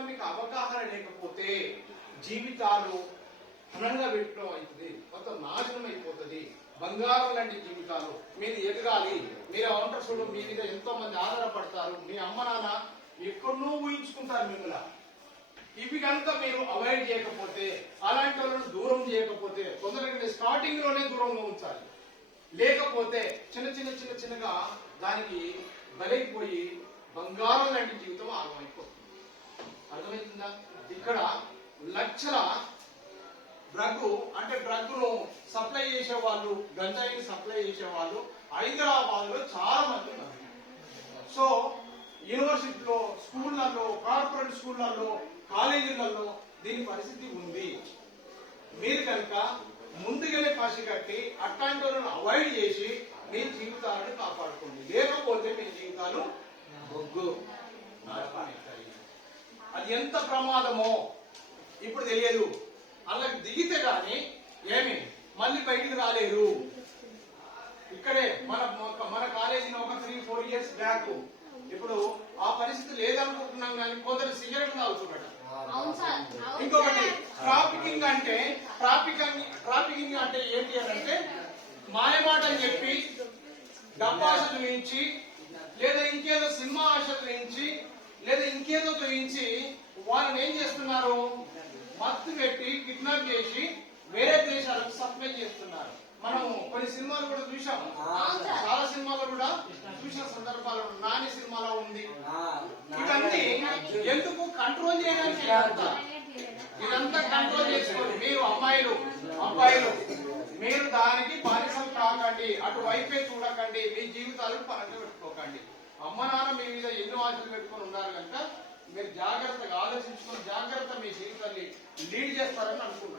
కనుక మీకు అవగాహన లేకపోతే జీవితాలు ఘనంగా పెట్టడం అవుతుంది, మొత్తం నాశనం అయిపోతుంది. బంగారం లాంటి జీవితాలు మీది ఎదగాలి. మీరు ఏమంటారు చూడు, మీ మీద ఎంతో మంది ఆధారపడతారు, మీ అమ్మ నాన్న ఎక్కడో ఊహించుకుంటారు మిమ్మల్ని. ఇవి కనుక మీరు అవాయిడ్ చేయకపోతే, అలాంటి వాళ్ళను దూరం చేయకపోతే, తొందరగా స్టార్టింగ్ లోనే దూరంగా ఉంచాలి. లేకపోతే చిన్నగా దానికి బలైపోయి బంగారం లాంటి జీవితం ఆగమైపోతుంది. అర్థమవుతుందా? ఇక్కడ లక్షల డ్రగ్ ను సప్లై చేసే వాళ్ళు, గంజాయిని సప్లై చేసే వాళ్ళు హైదరాబాద్ లో చాలా మంది ఉన్నారు. సో యూనివర్సిటీలో, స్కూళ్లలో, కార్పొరేట్ స్కూళ్లలో, కాలేజీలలో దీని పరిస్థితి ఉంది. మీరు కనుక ముందుగానే పాసి కట్టి అట్లాంటి వాళ్ళను అవాయిడ్ చేసి మీ జీవితాలను కాపాడుకోండి. లేకపోతే మీ జీవితాలు బొగ్గు నాశనమవుతాయి. అది ఎంత ప్రమాదమో ఇప్పుడు తెలియదు. అలా దిగితే గాని ఏమి మళ్ళీ బయటికి రాలేరు. ఇక్కడే మన కాలేజీలో ఒక 3-4 ఇయర్స్ బ్యాక్ ఇప్పుడు ఆ పరిస్థితి లేదనుకుంటున్నాం, కానీ కొందరు సిగరెట్ తాగుతున్నట. ఇంకొకటి ట్రాఫికింగ్ అంటే ఏంటి అని అంటే, మాయమాటలు చెప్పి డబ్బు ఆశ చూపించి, లేదా ఇంకేదో సినిమా ఆశ చూపించి, లేదా ఇంకేదో చూపించి వాళ్ళని ఏం చేస్తున్నారు, మత్తు పెట్టి కిడ్నాప్ చేసి వేరే దేశాలకు సప్లై చేస్తున్నారు. మనం కొన్ని సినిమాలు కూడా చూసాం, చాలా సినిమాలు కూడా చూసిన సందర్భాలు. నాని సినిమాలో ఉంది. ఇవన్నీ ఎందుకు కంట్రోల్ చేయడానికి, ఇదంతా కంట్రోల్ చేసుకోండి. మీరు అమ్మాయిలు మీరు దానికి బానిసలు కాకండి, అటువైపే చూడకండి, మీ జీవితాలను పరంగా పెట్టుకోకండి. అమ్మ నాన్న మీ మీద ఎన్నో ఆశలు పెట్టుకొని ఉన్నారు కనుక మీరు జాగ్రత్తగా ఆలోచించుకొని జాగ్రత్త మీ జీవితాన్ని లీడ్ చేస్తారని అనుకుంటున్నాను.